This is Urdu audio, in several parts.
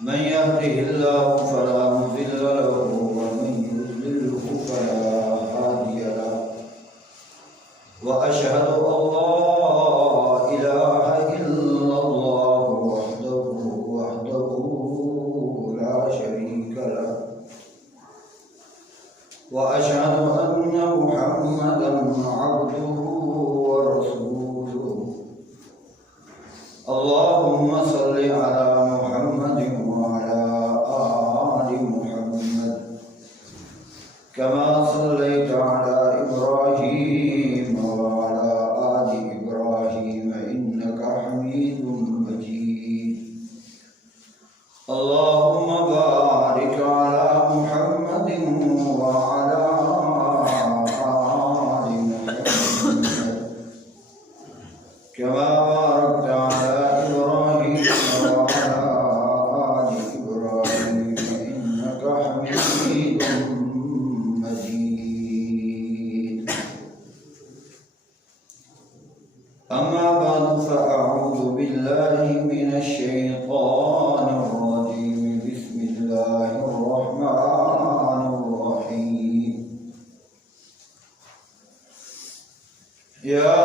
من يهده الله فلا مضل له ومن يضلله فلا هادي له وأشهد أن لا إله إلا الله وحده لا شريك له وأشهد أن محمدا عبده ورسوله اللهم صل على محمد وعلى آل محمد كما صليت على إبراهيم وعلى آل إبراهيم إنك حميد مجيد اللهم بارك على محمد وعلى آل محمد كما باركت على إبراهيم وعلى آل إبراهيم إنك حميد مجيد أما بعد فأعوذ بالله من الشيطان الرجيم بسم الله الرحمن الرحيم يا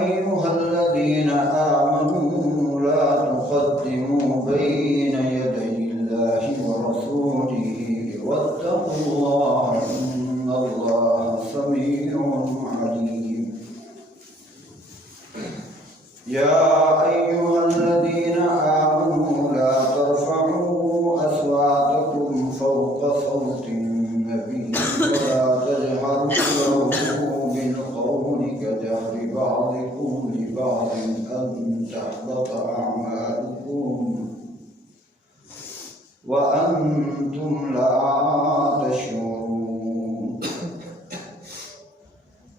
أيها الذين آمنوا لا تقدموا بين يدي الله ورسوله واتقوا الله إن الله سميع عليم يا أيها الذين آمنوا لا ترفعوا أصواتكم فوق صوت النبي ولا تجهروا له بالقول كجهر بعضكم لبعض أن تحبط أعمالكم وأنتم لا تشعرون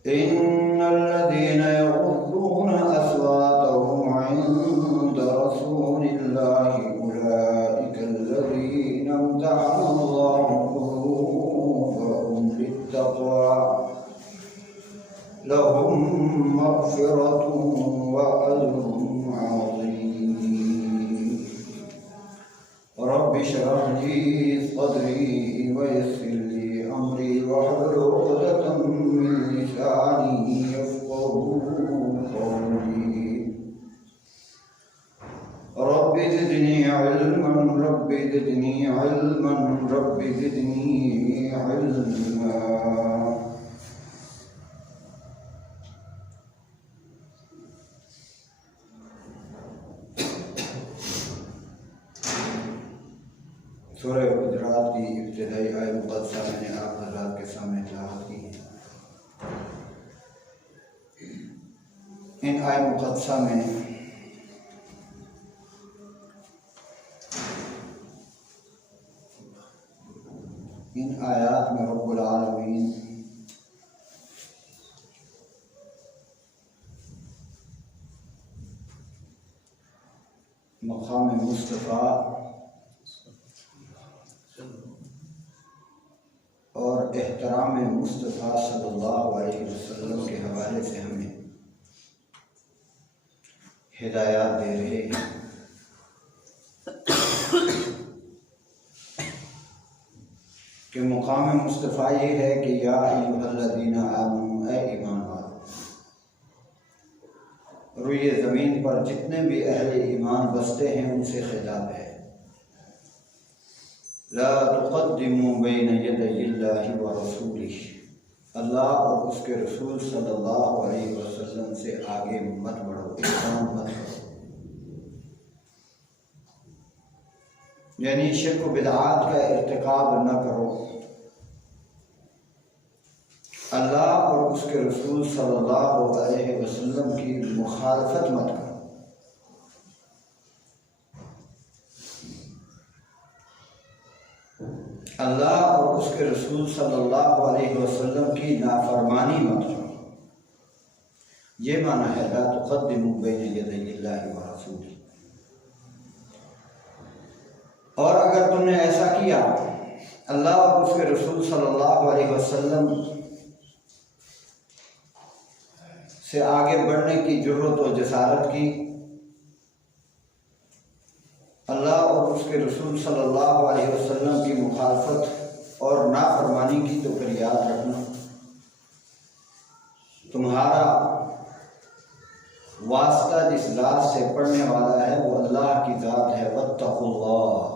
إن الذين يغضون أصواتهم عند رسول الله أولئك الذين امتحن الله قلوبهم للتقوى لهم مغفرة وأجر عظيم رب اشرح لي صدري ويسر لي أمري واحلل عقدة من لساني يفقهوا قولي رب زدني علما رب زدني علما رب زدني علما سورہ حجرات کی ابتدائی آیت مقدسہ میں نے آپ حضرات کے سامنے تلاوت کی ہے۔ ان آیت مقدسہ میں ان آیات میں رب العالمین مقام مصطفیٰ اور احترام مصطفیٰ صلی اللہ علیہ وسلم کے حوالے سے ہمیں ہدایات دے رہے ہیں۔ کہ مقام مصطفیٰ یہ ہے کہ یا ایھا الذین آمنوا، اے ایمان والو، روئے زمین پر جتنے بھی اہل ایمان بستے ہیں ان سے خطاب ہے۔ لا تقدموا بین یدی اللہ ورسولہ، اللہ اور اس کے رسول صلی اللہ علیہ وسلم سے آگے مت بڑھو، اقدام مت کرو، یعنی شرک و بدعات کا ارتکاب نہ کرو، اللہ اور اس کے رسول صلی اللہ علیہ وسلم کی مخالفت مت کرو۔ اللہ اور اس کے رسول صلی اللہ علیہ وسلم کی نافرمانی مت کرو۔ یہ معنی ہے لا تقدموا بین یدی اللہ ورسولہ۔ اور اگر تم نے ایسا کیا، اللہ اور اس کے رسول صلی اللہ علیہ وسلم سے آگے بڑھنے کی جرات و جسارت کی، اللہ اور اس کے رسول صلی اللہ علیہ وسلم کی مخالفت اور نافرمانی کی تو پھر یاد رکھنا تمہارا واسطہ جس ذات سے پڑھنے والا ہے وہ اللہ کی ذات ہے، واتقوا اللہ۔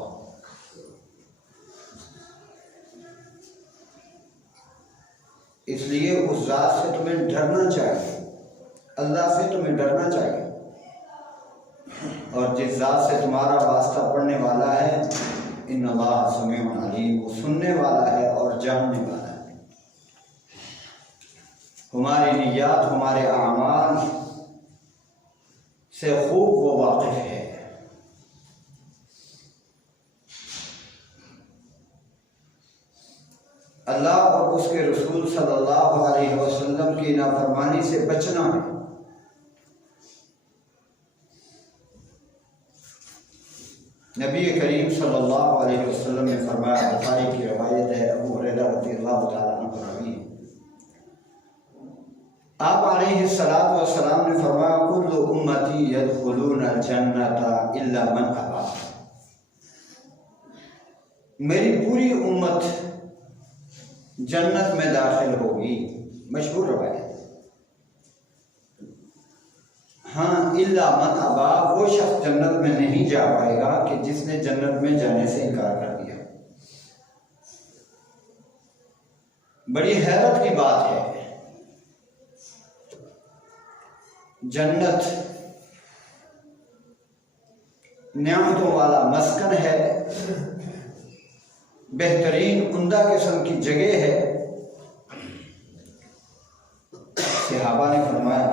اس لیے اس ذات سے تمہیں ڈرنا چاہیے، اللہ سے تمہیں ڈرنا چاہیے، اور جس ذات سے تمہارا واسطہ پڑھنے والا ہے ان اللہ سمیع علیم، وہ سننے والا ہے اور جاننے والا ہے، ہماری نیات ہمارے اعمال سے خوب وہ واقف ہے۔ اللہ اور اس کے رسول صلی اللہ علیہ وسلم کی نافرمانی سے بچنا ہے۔ نبی کریم صلی اللہ علیہ وسلم نے فرمایا، بخاری کی روایت ہے، ابو ہریرہ رضی اللہ تعالیٰ عنہ کا راوی ہے، آپ علیہ الصلوۃ والسلام نے فرمایا، کل امتی یدخلون الجنۃ الا من ابا، میری پوری امت جنت میں داخل ہوگی، مشہور روایت، ہاں الا من ابا، وہ شخص جنت میں نہیں جا پائے گا کہ جس نے جنت میں جانے سے انکار کر دیا۔ بڑی حیرت کی بات ہے، جنت نعمتوں والا مسکن ہے، بہترین عمدہ قسم کی جگہ ہے۔ صحابہ نے فرمایا،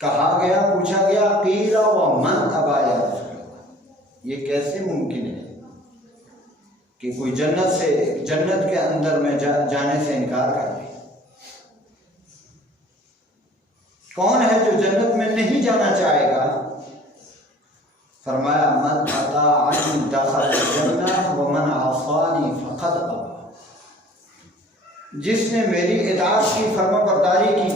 کہا گیا، پوچھا گیا، قیل ومن ابا یا رسول اللہ، یہ کیسے ممکن ہے کہ کوئی جنت کے اندر میں جانے سے انکار کر دے؟ کون ہے جو جنت میں نہیں جانا چاہے گا؟ فرمایا، من اطاعنی دخل الجنہ ومن عصانی فقد ابا، جس نے میری اطاعت کی، فرما برداری کی،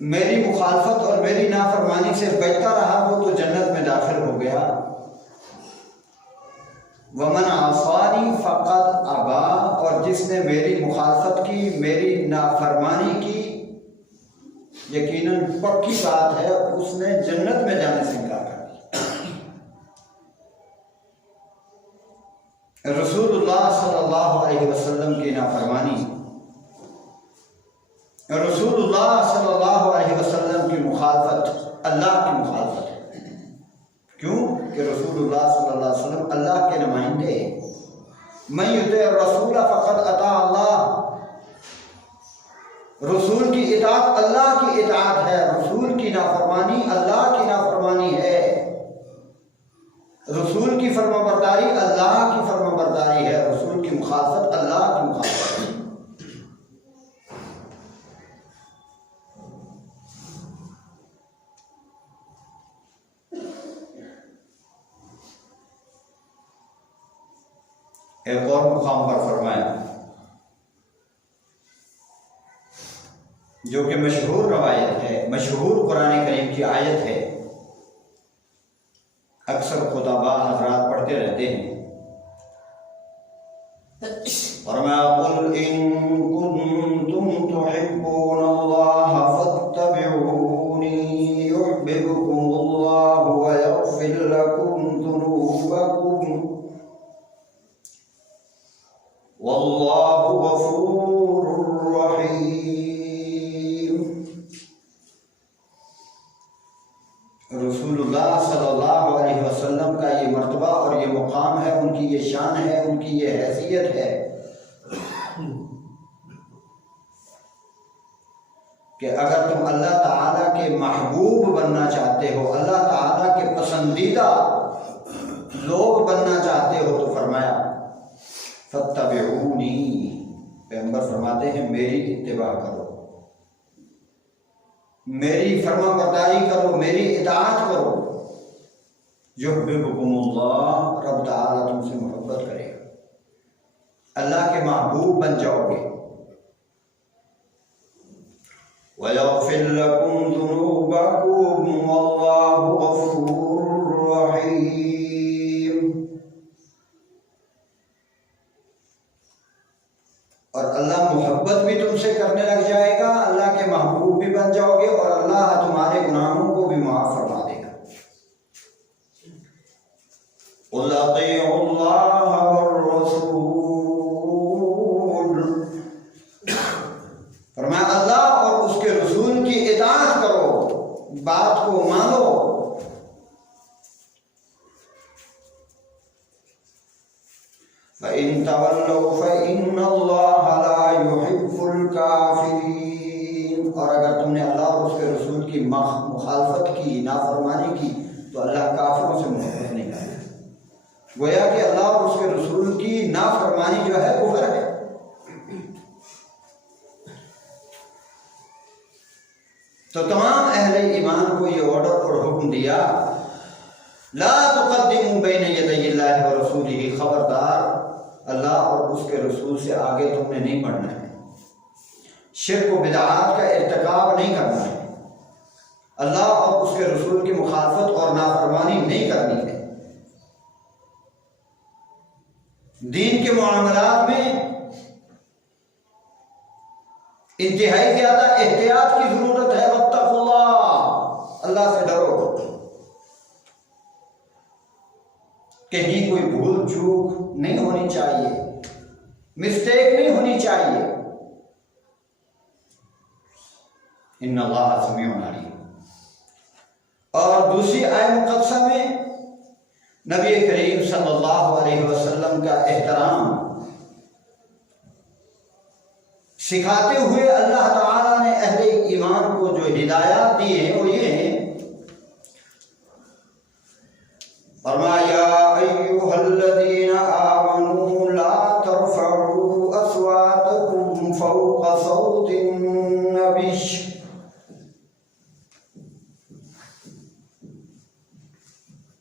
میری مخالفت اور میری نافرمانی سے بچتا رہا، وہ تو جنت میں داخل ہو گیا۔ ومن عصانی فقد ابا، اور جس نے میری مخالفت کی، میری نافرمانی کی، یقیناً پکی بات ہے اس نے جنت میں جانے سے انکار کر دیا۔ رسول اللہ صلی اللہ علیہ وسلم کی نافرمانی، رسول اللہ صلی اللہ علیہ وسلم کی مخالفت اللہ کی مخالفت ہے، کیوں کہ رسول اللہ صلی اللہ علیہ وسلم اللہ کے نمائندے ہیں۔ من یطع الرسول فقد اطاع اللہ، رسول کی اطاعت اللہ کی اطاعت ہے، رسول کی نافرمانی اللہ کی نافرمانی ہے، رسول کی فرما برداری اللہ کی فرما برداری ہے، رسول کی مخالفت اللہ کی مخالفت ہے۔ ایک اور مقام پر فرمایا، جو کہ مشہور روایت ہے، مشہور قرآن کریم کی آیت ہے، اکثر خطباء حضرات پڑھتے رہتے ہیں، فرمایا، قل ان کنتم تحبون اللہ فاتبعونی یحببکم اللہ ویغفر لکم ذنوبکم واللہ غفور رحیم۔ رسول اللہ صلی اللہ علیہ وسلم کا یہ مرتبہ اور یہ مقام ہے، ان کی یہ شان ہے، ان کی یہ حیثیت ہے کہ اگر تم اللہ تعالیٰ کے محبوب بننا چاہتے ہو، اللہ تعالیٰ کے پسندیدہ لوگ بننا چاہتے ہو، تو فرمایا فاتبعونی، پیغمبر فرماتے ہیں میری اتباع کرو، میری فرما برداری کرو، میری اطاعت کرو، یحببکم اللہ، رب تعالیٰ تم سے محبت کرے گا، اللہ کے محبوب بن جاؤ گے، وَيَغْفِرْ لَكُمْ ذُنُوبَكُمْ وَاللَّهُ غَفُورٌ کرنے لگ جائے گا اللہ کے محبوب بھی بن جاؤ گے اور اللہ تمہارے گناہوں کو بھی معاف فرما دے گا۔ قُلْ أَطِيعُوا اللَّهَ وَالرَّسُولَ، فرمایا اللہ اور اس کے رسول کی اطاعت کرو، بات کو مانو۔ فَإِن تَوَلَّوْا فَإِنَّ اللَّهَ لَا يُحِبُّ الْكَافِرِينَ، اور اگر تم نے اللہ اور اس کے رسول کی مخالفت کی، نافرمانی کی، تو اللہ کافروں سے محبت نہیں کرتا۔ گویا کہ اللہ اور اس کے رسول کی نافرمانی جو ہے کفر ہے۔ تو تمام اہل ایمان کو یہ آرڈر اور حکم دیا، لا تقدموا بین یدی اللہ ورسولہ، خبردار اللہ اور اس کے رسول سے آگے تم نے نہیں بڑھنا ہے، شرک و بدعات کا ارتکاب نہیں کرنا ہے، اللہ اور اس کے رسول کی مخالفت اور نافرمانی نہیں کرنی ہے۔ دین کے معاملات میں انتہائی زیادہ احتیاط کی ضرورت ہے۔ واتقوا اللہ، اللہ سے ڈرو، کہیں کوئی بھول چوک نہیں ہونی چاہیے، مسٹیک نہیں ہونی چاہیے۔ ان اللہ سمیع علیم۔ اور دوسری آیت مقدسہ میں نبی کریم صلی اللہ علیہ وسلم کا احترام سکھاتے ہوئے اللہ تعالیٰ نے اہل ایمان کو جو ہدایات دی ہیں وہ یہ ہیں، فرمایا ایھا الذین آمنوا لا ترفعوا اصواتکم فوق صوت النبی،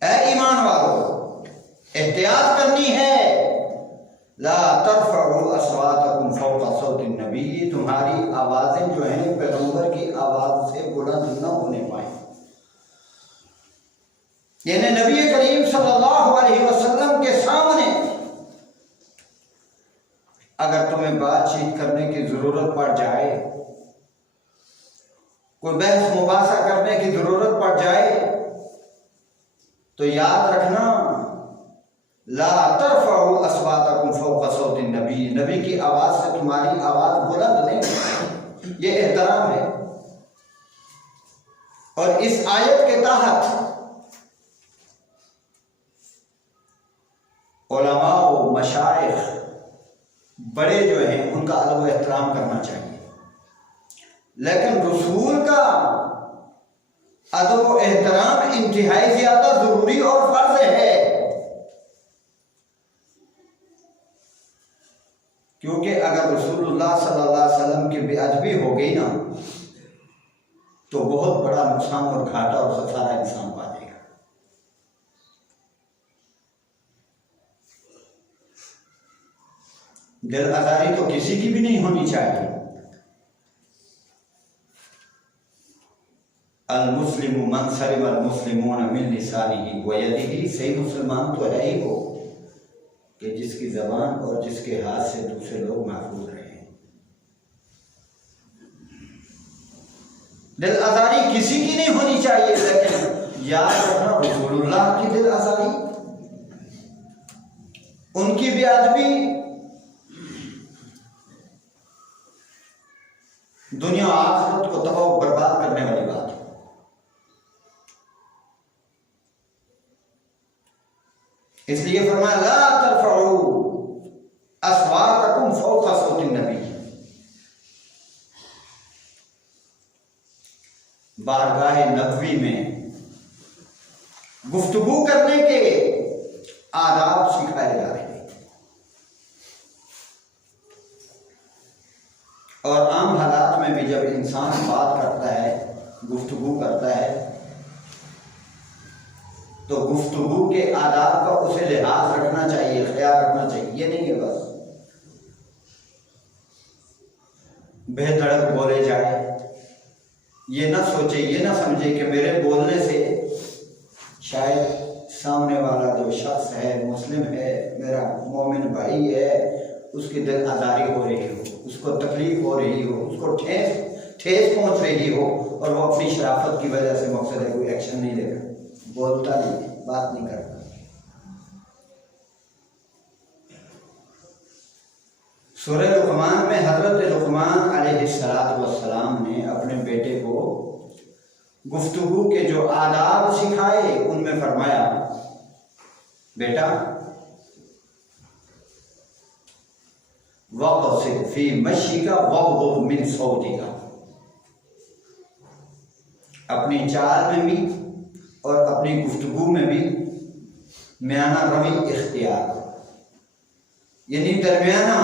اے ایمان والو احتیاط کرنی ہے، لا ترفعوا اصواتکم فوق صوت النبی، تمہاری آوازیں جو ہیں پیغمبر کی آواز سے بلند نہ ہونے پائیں۔ یعنی نبی کریم صلی اللہ علیہ وسلم کے سامنے اگر تمہیں بات چیت کرنے کی ضرورت پڑ جائے، کوئی بحث مباحثہ کرنے کی ضرورت پڑ جائے، تو یاد رکھنا لا ترفعوا اصواتکم فوق صوت النبی، نبی کی آواز سے تمہاری آواز بلند نہیں، یہ احترام ہے۔ اور اس آیت کے تحت علماء و مشائخ بڑے جو ہیں ان کا ادب و احترام کرنا چاہیے، لیکن رسول کا ادب و احترام انتہائی زیادہ ضروری اور فرض ہے، کیونکہ اگر رسول اللہ صلی اللہ علیہ وسلم کی بے ادبی ہو گئی نا تو بہت بڑا نقصان اور گھاٹا اور خسارہ انسان پا جائے گا۔ دل آزاری تو کسی کی بھی نہیں ہونی چاہیے۔ المسلم من سلم المسلمون من لسانہ ویدہ، صحیح مسلمان تو ہے ہی وہ کہ جس کی زبان اور جس کے ہاتھ سے دوسرے لوگ محفوظ رہیں۔ دل آزاری کسی کی نہیں ہونی چاہیے، لیکن یاد رکھنا رسول اللہ کی دل آزاری، ان کی بے ادبی دنیا و آخرت کو تباہ و برباد کرنے والی بات ہے۔ اس لیے فرمایا لا ترفعوا اصواتکم فوق صوت النبی، بارگاہ نبوی میں گفتگو کرنے کے آداب سکھائے جا رہے ہیں، اور عام حالات میں بھی جب انسان بات کرتا ہے، گفتگو کرتا ہے، تو گفتگو کے آداب کا اسے لحاظ رکھنا چاہیے، خیال رکھنا چاہیے۔ یہ نہیں کہ بس بے دھڑک بولے جائے، یہ نہ سوچے، یہ نہ سمجھے کہ میرے بولنے سے شاید سامنے والا جو شخص ہے مسلم ہے، میرا مومن بھائی ہے، اس کی دل آزاری ہو رہی ہو، اس کو تکلیف ہو رہی ہو، اس کو ٹھیس پہنچ رہی ہو، اور وہ اپنی شرافت کی وجہ سے مقصد ہے کوئی ایکشن نہیں لے گا، بولتا نہیں، بات نہیں کرتا۔ سورہ لقمان میں حضرت لقمان علیہ السلام نے اپنے بیٹے کو گفتگو کے جو آداب سکھائے ان میں فرمایا، بیٹا وَقْصِدْ فِي مَشْيِكَ وَاغْضُضْ مِنْ صَوْتِكَ، اپنی چال میں بھی اور اپنی گفتگو میں بھی میانہ روی اختیار، یعنی درمیانہ،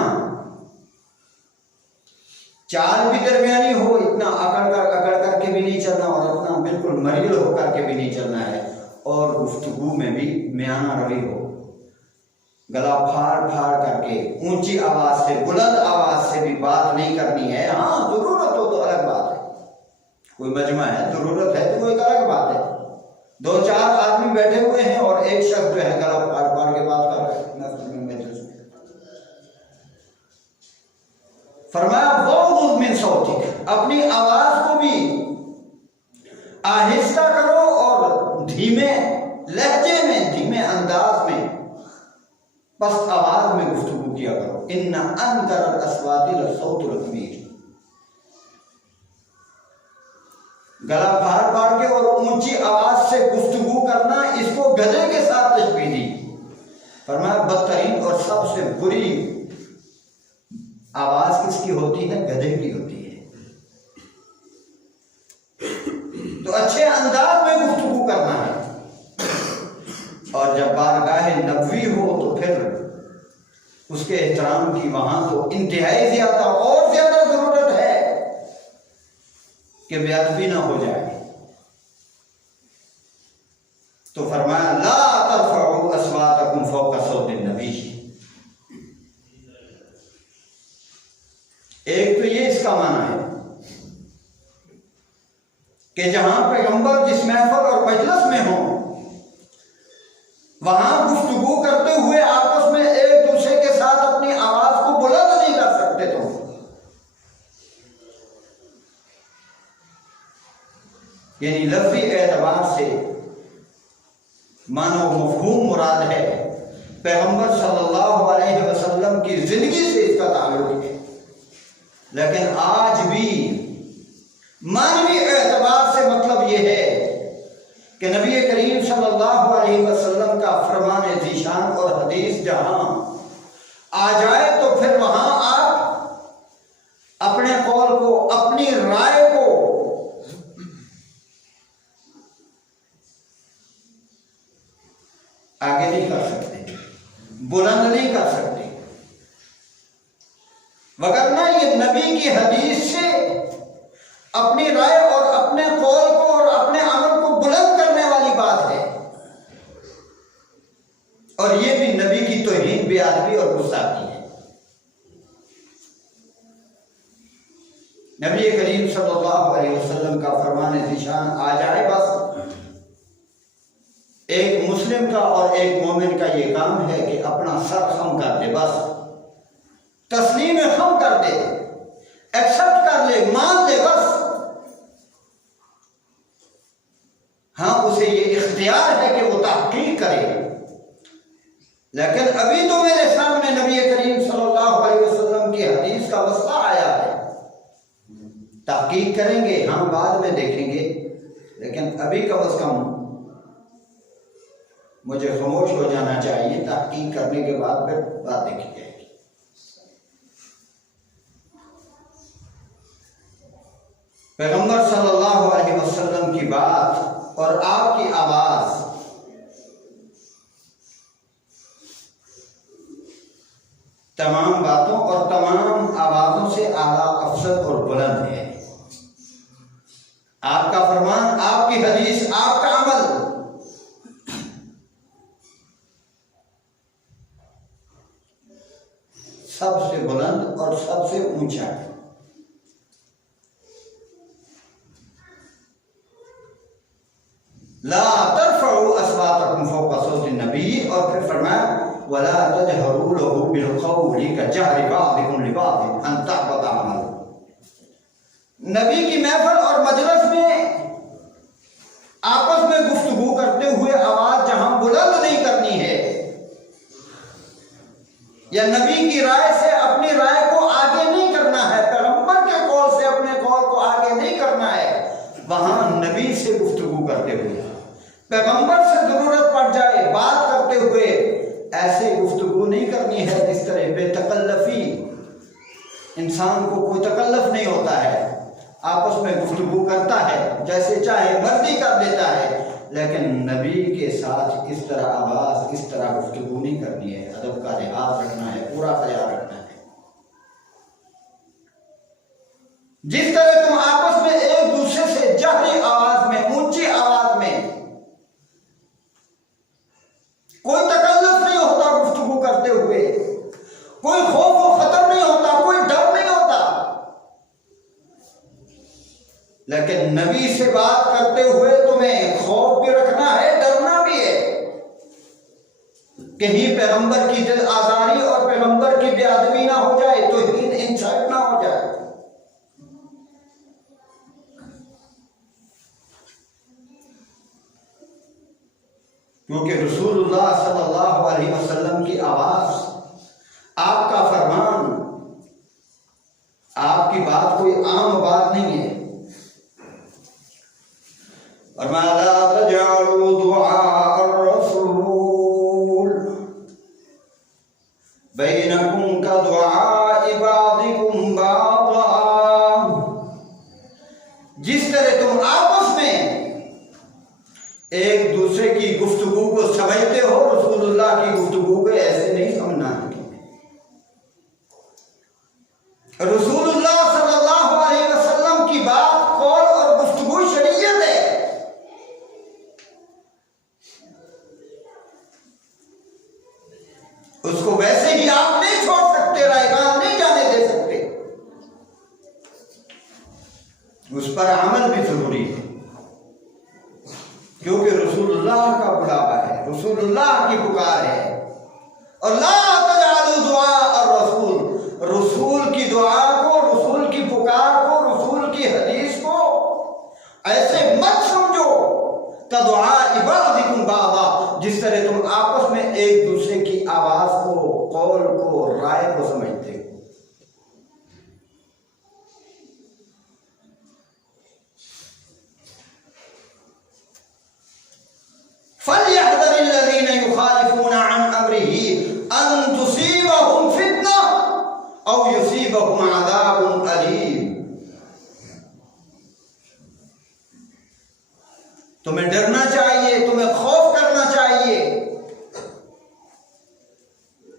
چال بھی درمیانی ہو، اتنا اکڑ کر کے بھی نہیں چلنا اور اتنا بالکل مریل ہو کر کے بھی نہیں چلنا ہے، اور گفتگو میں بھی میانہ روی ہو، گلا پھاڑ کر کے اونچی آواز سے، بلند آواز سے بھی بات نہیں کرنی ہے۔ ہاں ضرورت ہو تو الگ بات ہے، کوئی مجمع ہے، ضرورت ہے تو وہ ایک الگ بات ہے، 2-4 آدمی بیٹھے ہوئے ہیں اور ایک شخص جو ہے گلا پھاڑ کے بات کر رہے ہیں، فرمایا وَاغْضُضْ مِنْ صَوْتِكَ، اپنی آواز کو بھی آہستہ کرو اور دھیمے لہجے میں، دھیمے انداز میں، پست آواز میں گفتگو کیا کرو۔ إِنَّ أَنكَرَ الْأَصْوَاتِ لَصَوْتُ الْحَمِيرِ، گلا پھاڑ کے اور اونچی آواز سے گفتگو کرنا، اس کو گدھے کے ساتھ تشبیہ دی۔ فرمایا بدترین اور سب سے بری آواز کس کی ہوتی ہے؟ گدھے کی ہوتی ہے۔ تو اچھے انداز میں گفتگو کرنا ہے، اور جب بارگاہ نبوی ہو تو پھر اس کے احترام کی وہاں تو انتہائی زیادہ اور زیادہ ضرورت ہے کہ بے ادبی نہ ہو جائے۔ تو فرمایا لا ترفعوا اصواتکم فوق صوت النبی، ایک تو یہ اس کا معنی ہے کہ جہاں پیغمبر جس محفل اور مجلس میں ہوں، وہاں گفتگو کرتے ہوئے آپس میں ایک دوسرے کے ساتھ اپنی آواز کو بلند نہیں کر سکتے، تو یعنی لفظی اعتبار سے معنی و مفہوم مراد ہے، پیغمبر صلی اللہ علیہ وسلم کی زندگی سے اس کا تعلق ہے، لیکن آج بھی معنوی اعتبار سے مطلب یہ ہے کہ نبی کریم صلی اللہ علیہ وسلم کا فرمان ذیشان اور حدیث جہاں آ جائے تو پھر وہاں آپ اپنے قول کو، اپنی رائے کو آگے نہیں کر سکتے، بلند نہیں کر سکتے، وگرنہ یہ نبی کی حدیث سے اپنی رائے اور اپنے قول کو اور اپنے عمل کو بلند کرنے والی بات ہے، اور یہ بھی نبی کی توہین، بے ادبی اور گستاخی ہے۔ نبی کریم صلی اللہ علیہ وسلم کا فرمان ذیشان آ جائے، بس ایک مسلم کا اور ایک مومن کا یہ کام ہے کہ اپنا سر خم کر دے، بس تسلیم خم کر دے، ایکسپٹ کر لے، مان لے، بس۔ ہاں اسے یہ اختیار ہے کہ وہ تحقیق کرے، لیکن ابھی تو میرے سامنے نبی کریم صلی اللہ علیہ وسلم کی حدیث کا مسئلہ آیا ہے، تحقیق کریں گے، ہم بعد میں دیکھیں گے، لیکن ابھی کم از کم مجھے خاموش ہو جانا چاہیے، تحقیق کرنے کے بعد پھر بات دیکھی جائے گی۔ پیغمبر صلی اللہ علیہ وسلم کی بات اور آپ کی آواز تمام باتوں اور تمام آوازوں سے اعلیٰ، افضل اور بلند ہے۔ آپ کا فرمان، آپ کی حدیث، آپ کا عمل سب سے بلند اور سب سے اونچا ہے۔ لا ترفعوا اصواتکم فوق صوت النبی، اور پھر فرمایا وَلَا تَجْهَرُوا لَهُ بِالْقَوْلِ كَجَهْرِ بَعْضِكُمْ لِبَعْضٍ أَن تَحْبَطَ أَعْمَالُكُم۔ نبی کی محفل اور مجلس میں آپس میں گفتگو کرتے ہوئے آواز جہاں بلند نہیں کرنی ہے، یا نبی کی رائے سے اپنی رائے کو آگے نہیں کرنا ہے، پیغمبر کے قول سے اپنے قول کو آگے نہیں کرنا ہے، وہاں نبی سے گفتگو کرتے ہوئے، پیغمبر سے ضرورت پڑ جائے بات کرتے ہوئے ایسے گفتگو نہیں کرنی ہے جس طرح بے تکلفی، انسان کو کوئی تکلف نہیں ہوتا ہے، آپس میں گفتگو کرتا ہے جیسے چاہے مرضی کر دیتا ہے، لیکن نبی کے ساتھ اس طرح آواز، اس طرح گفتگو نہیں کرنی ہے، ادب کا لحاظ رکھنا ہے، پورا خیال رکھنا ہے۔ جس طرح تم آپس میں ایک دوسرے سے جہری آواز میں، اونچی آواز میں، کوئی تکلف نہیں ہوتا گفتگو کرتے ہوئے، کوئی خوف و خطر نہیں ہوتا، کوئی ڈر نہیں ہوتا، لیکن نبی سے بات کرتے ہوئے تمہیں خوف بھی رکھنا ہے، ڈرنا بھی ہے، کہیں پیغمبر کی دل آزاری اور پیغمبر کی بے ادبی نہ ہو جائے، توہین انسلٹ نہ ہو جائے۔ کیونکہ رسول اللہ صلی اللہ علیہ وسلم کی آواز، آپ کا فرمان، آپ کی بات کوئی عام بات نہیں ہے۔ اور لا تجعلوا دعاء الرسول بینکم کدعاء بعضکم بعضا، جس طرح تم آپس میں ایک دوسرے کی گفتگو کو سمجھتے ہو، رسول اللہ کی گفتگو کو ایسے نہیں سمجھنا ہے۔ رسول اللہ صلی اللہ علیہ وسلم کی بات، قول اور گفتگو شریعت ہے، اس کو ویسے ہی آپ نہیں چھوڑ سکتے، رائے گاہ نہیں جانے دے سکتے، اس پر عمل بھی ضروری ہے، کیونکہ رسول اللہ کا بلاوا ہے، رسول اللہ کی پکار ہے۔ اور لا تجعلوا دعاء الرسول، رسول کی دعا کو، رسول کی پکار کو، رسول کی حدیث کو ایسے مت سمجھو کدعاء بعضکم بعضا، جس طرح تم آپس میں ایک دوسرے کی آواز کو، قول کو، رائے کو سمجھتے ہو۔ فَلْيَحْذَرِ الَّذِينَ يُخَالِفُونَ عَنْ أَمْرِهِ أَن تُصِيبَهُمْ فِتْنَةٌ أَوْ يُصِيبَهُمْ عَذَابٌ أَلِيمٌ۔ تمہیں ڈرنا چاہیے، تمہیں خوف کرنا چاہیے،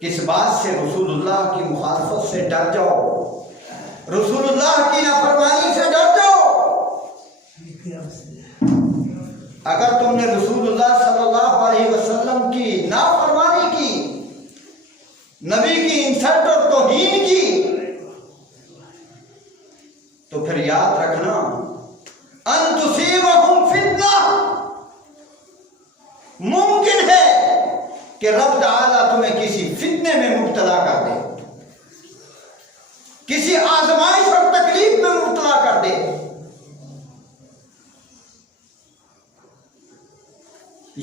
کس بات سے؟ رسول اللہ کی مخالفت سے ڈر جاؤ، رسول اللہ کی نافرمانی سے ڈر جاؤ۔ اگر تم نے رسول اللہ صلی اللہ علیہ وسلم کی نافرمانی کی، نبی کی انسلٹ اور توہین کی، تو پھر یاد رکھنا ان تصیبہم فتنہ، ممکن ہے کہ رب تعالیٰ تمہیں کسی فتنے میں مبتلا کر دے، کسی آزمائش اور تکلیف میں مبتلا کر دے،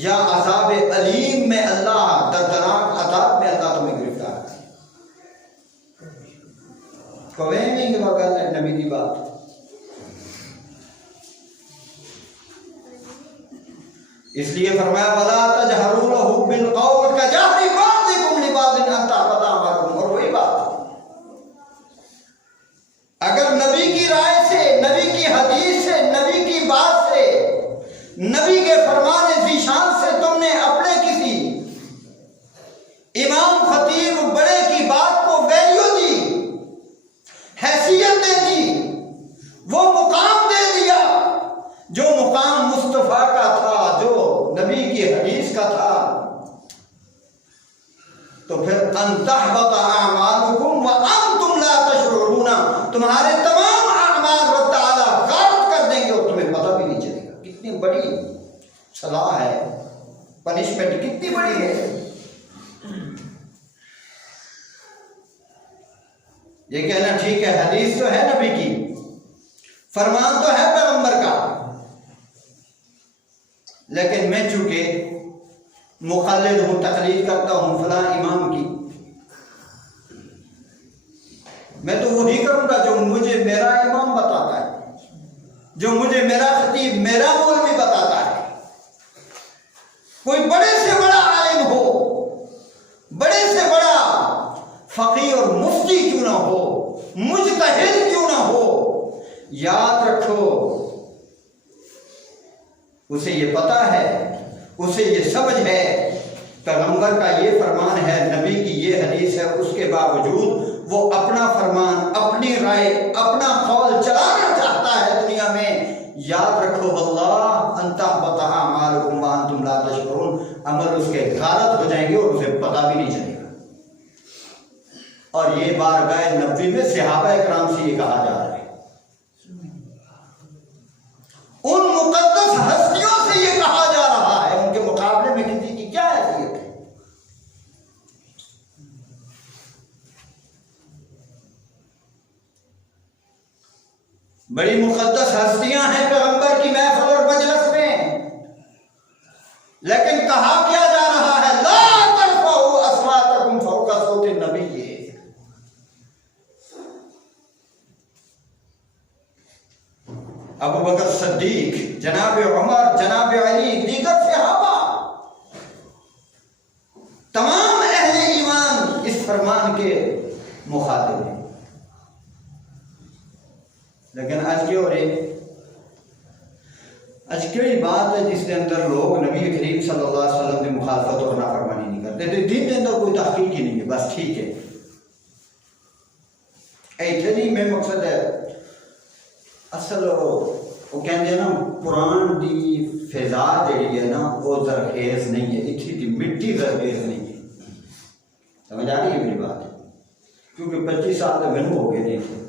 یا عذاب علیم میں اللہ، دردناک عذاب میں اللہ تمہیں گرفتار کرے۔ کوئی نہیں کہ وہ کہتے ہیں نبی کی بات۔ اس لیے فرمایا وَلَا تَجْهَرُوا لَهُ بِالْقَوْلِ كَجَهْرِ بَعْضِكُمْ لِبَعْضٍ أَن تَحْبَطَ أَعْمَالُكُمْ۔ اور وہی بات، اگر نبی کی رائے سے، نبی کی حدیث سے، نبی کی بات سے، نبی کے فرمان ذیشان سے تم نے اپنے کسی امام خطیب بڑے کی بات کو ویلیو دی، حیثیت دے دی، وہ مقام دے دیا جو مقام مصطفیٰ کا تھا، جو نبی کی حدیث کا تھا، تو پھر ان تحبط اعمالکم وانتم لا تشعرون، تمہارے تمام اعمال رب تعالیٰ غارت کر دیں گے اور تمہیں پتہ بھی نہیں چلے گا۔ کتنی بڑی سزا ہے، پنشمنٹ کتنی بڑی ہے۔ یہ کہنا ٹھیک ہے، حدیث تو ہے نبی کی، فرمان تو ہے پیغمبر کا، لیکن میں چونکہ مخلد ہوں، تقلید کرتا ہوں فلاں امام کی، میں تو وہی کروں گا جو مجھے میرا امام بتاتا ہے، جو مجھے میرا خطیب، میرا مولوی بتاتا ہے۔ کوئی بڑے سے بڑا عالم ہو، بڑے سے بڑا فقیہ اور مفتی کیوں نہ ہو، مجتہد کیوں نہ ہو، یاد رکھو اسے یہ پتا ہے، اسے یہ سمجھ ہے، پیغمبر کا یہ فرمان ہے، نبی کی یہ حدیث ہے، اس کے باوجود وہ اپنا فرمان، اپنی رائے، اپنا قول چلانا چاہتا ہے دنیا میں۔ یاد رکھو واللہ ان تحبط اعمالکم وانتم لا تشعرون، عمل اس کے غارت ہو جائیں گے اور اسے پتہ بھی نہیں چلے گا۔ اور یہ بارگاہ نبوی میں صحابہ اکرام سے یہ کہا جا رہا ہے، ان مقدس ہستیوں سے یہ کہا جا رہا ہے، ان کے مقابلے میں کسی کی کیا حیثیت ہے؟ بڑی مقدس ہستیاں ہیں پیغمبر کی محفل اور مجلس میں، لیکن کہا کیا جا رہا ہے؟ لا ترفعوا اصواتکم فوق صوت النبی۔ ابو بکر صدیق، جناب عمر، جناب علی، دیگر صحابہ، تمام اہل ایمان اس فرمان کے مخاطب ہیں۔ لیکن آج کی اور آج کئی بات ہے جس کے اندر لوگ نبی کریم صلی اللہ علیہ وسلم کی مخالفت اور نافرمانی نہیں کرتے، دین کے اندر کوئی تحقیق ہی نہیں ہے، بس ٹھیک ہے ایتھے نہیں، میں مقصد ہے اصل وہ کہتے ہیں نا قرآن دی فضا جڑی ہے نا وہ زرخیز نہیں ہے، اتھی دی مٹی زرخیز نہیں ہے، سمجھ آ رہی ہے میری بات؟ کیونکہ 25 سال تو مینوں ہو گئے نہیں،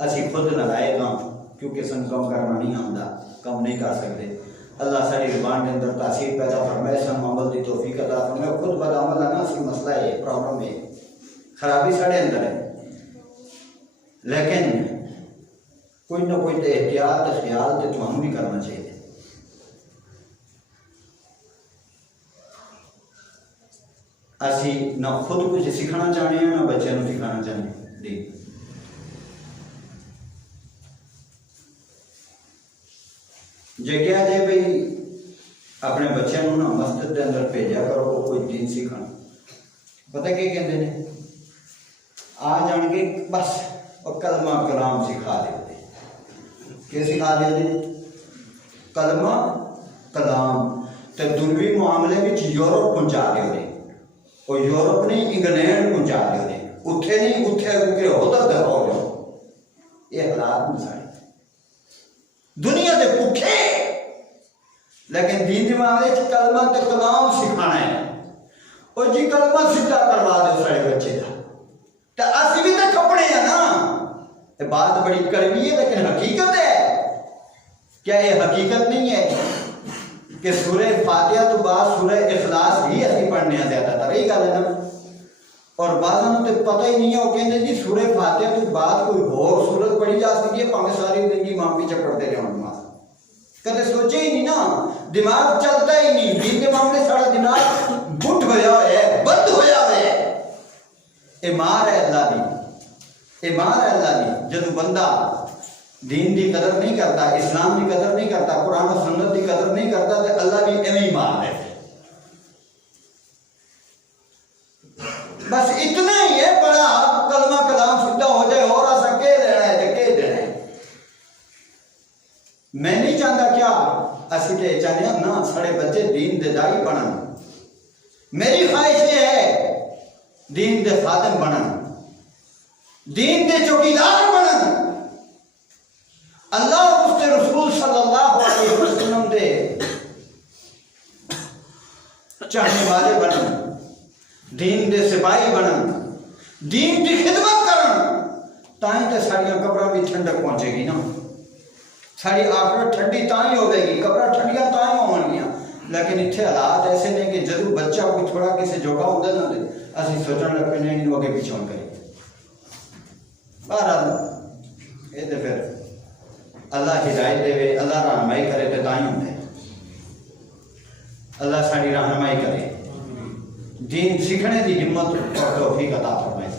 اسی خود نلائے گا کیونکہ سن کم کرنا نہیں آتا، کم نہیں کر سکتے۔ اللہ ساری زبان کے اندر تاثیر پیدا فرمائے، سن عمل دی توفیق عطا فرمائے۔ خود بد عمل ہے نا، اسی مسئلہ ہے، پرابلم ہے، خرابی ساڑے اندر ہے، لیکن کوئی نہ کوئی احتیاط خیال تو تمہیں بھی کرنا چاہیے۔ اسی نہ خود کچھ سکھانا چاہنے ہیں نہ بچے نو سکھانا چاہنے ہیں۔ جے کیا جے بھئی اپنے بچے نو نا مسجد کے اندر بھیجا کرو کوئی دین سکھانا، پتہ کیا کہتے ہیں؟ آ جان کے بس اور کلمہ کلام سکھا دیتے۔ کیا سکھا دیا جی؟ کلمہ کلام۔ تو دنوی معاملے میں یورپ پہنچا دے، اور یورپ نہیں انگلینڈ پہنچا دے، اتھے نہیں اتھے کیونکہ ادھر دھر ہو گئے۔ یہ حالات میں سارے دنیا دے پکھے، لیکن دین کے معاملے کلمہ تے کلام سکھانا ہے، اور جی کلمہ سیدھا کروا دے سارے بچے کا، تو اسی بھی تو کپڑے ہیں نا۔ یہ بات بڑی کڑوی ہے لیکن حقیقت ہے۔ کیا یہ حقیقت نہیں ہے کہ سورہ فاتحہ تو بعد سورہ اخلاص بھی اسی پڑھنے ہیں زیادہ تر، یہی گل ہے نا؟ اور بعضوں تو پتہ ہی نہیں ہے، وہ کہتے جی سورہ فاتحہ تو بعد کوئی اور سورت پڑھی جا سکتی ہے، پاویں ساری زندگی ماں پیچھے پڑھتے رہے نماز، کدے سوچے ہی نہیں نا، دماغ چلتا ہی نہیں۔ دین کے معاملے سارا دماغ گٹ ہویا ہے، بند ہویا ہے۔ اے مار ہے اللہ دی، اے مار ہے اللہ دی، جدو بندہ دین دی قدر نہیں کرتا، اسلام دی قدر نہیں کرتا، قرآن و سنت دی قدر نہیں کرتا، تو اللہ بھی ایویں ہی مار ہے۔ بس اتنا ہی ہے، بڑا کلمہ کلام سیدھا ہو جائے اور ایسا کہہ دینا ہے تو کہہ دینا ہے۔ میں نہیں چاہتا کیا اسی کہ چاہتے ہیں نا سارے بچے دین دے دائی بنن، میری خواہش یہ ہے دین دے خادم بنن، دین دے چوکیدار بنن، اللہ اور اس کے رسول صلی اللہ علیہ وسلم دے چاہنے والے بنن، دین دے سپاہی بنن، دین کی خدمت کرن، تائیں تے ساڑیاں قبریں بھی ٹھنڈک پہنچے گی نا، ساری آخرت ٹھنڈی تائیں ہو گئے گی، قبریں ٹھنڈیاں تائیں ہون گیاں۔ لیکن اتنے حالات ایسے نہیں کہ جدو بچہ کوئی تھوڑا کسی جوگا ہوتا نا اسی سوچنے لگ پہ نہیں اگے پیچھے کریں۔ بہرحال یہ تو پھر اللہ ہدایت دے، اللہ رہنمائی کرے تو تائیں ہوتا ہے۔ اللہ ساری رہنمائی کرے، دین سیکھنے دی ہمت اور توفیق عطا فرمائے۔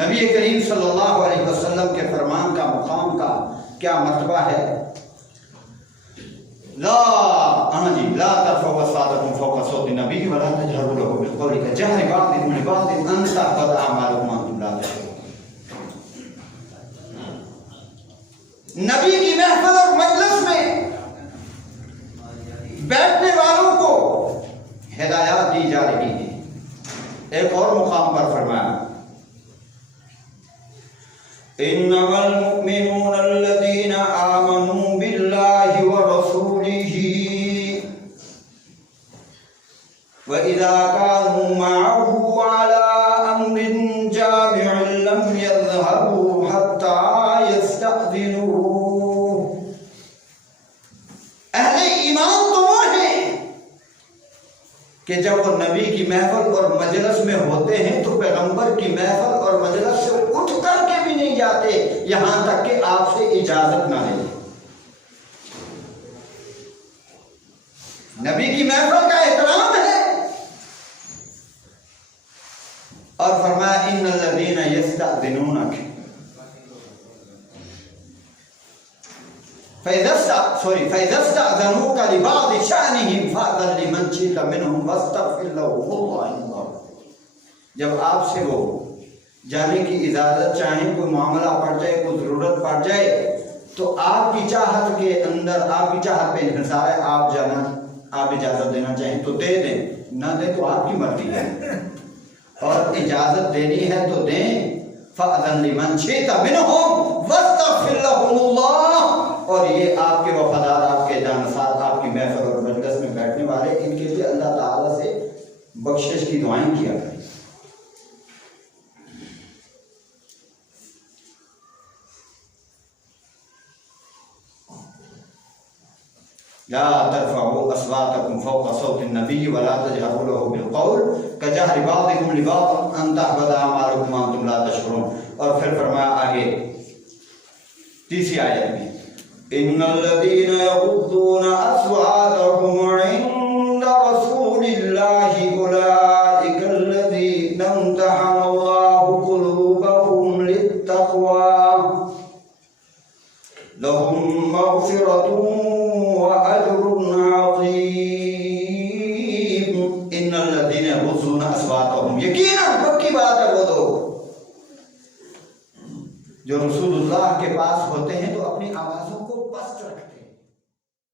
نبی کریم صلی اللہ علیہ وسلم کے فرمان کا مقام کا کیا مرتبہ ہے؟ لا ترفعوا أصواتكم فوق صوت النبي ولا تجهروا له بالقول كجهر بعضكم لبعض أن تحبط أعمالكم وأنتم لا تشعرون۔ نبی کی محفل اور مجلس میں بیٹھنے والوں کو ہدایات دی جا رہی ہیں۔ ایک اور مقام پر فرمایا انما المؤمنون الذين آمنوا بالله ورسوله وإذا كانوا معه على أمر جامع لم يذهبوا حتى يستأذنوه۔ اہل ایمان تو وہ ہیں کہ جب وہ نبی کی محفل اور مجلس میں ہوتے ہیں تو پیغمبر کی محفل اور مجلس سے اٹھ کر کے بھی نہیں جاتے یہاں تک کہ آپ سے اجازت نہ لیں۔ نبی کی محفل کا احترام ہے۔ اور فرمایا ان الذین یستأذنونک فإذا استأذنوك لبعض شأنهم فأذن لمن شئت منهم واستغفر لهم الله۔ جب آپ سے وہ جانے کی اجازت چاہیں، کوئی معاملہ پڑ جائے، کوئی ضرورت پڑ جائے، تو آپ کی چاہت کے اندر، آپ کی چاہت پہ انحصار ہے، آپ جانا، آپ اجازت دینا چاہیں تو دے دیں، نہ دیں تو آپ کی مرضی ہے، اور اجازت دینی ہے تو دیں۔ فَأَذَنْ لِمَنْ شِئْتَ مِنْهُمْ وَاسْتَغْفِرْ لَهُمُ اللَّهُ۔ اور یہ آپ کے وفادار، آپ کے جانسار، آپ کی محفل اور مجلس میں بیٹھنے والے، ان کے لیے اللہ تعالیٰ سے بخشش کی دعائیں کیا کریں۔ لا ترفعوا أصواتكم فوق صوت النبي ولا تجهروا له بالقول كجهر بعضكم لبعض أن تحبط أعمالكم وأنتم لا تشعرون۔ اور پھر فرمایا آگے تیسری آیت میں إن الذين يغضون أصواتهم عند رسول الله أولئك الذين امتحن الله قلوبهم للتقوى لهم مغفرة وأجر عظيم۔ إن الذين يغضون أصواتهم، یقیناً پکی بات ہے وہ لوگ جو رسول اللہ کے پاس ہوتے ہیں تو اپنی آوازوں کو پست رکھتے ہیں۔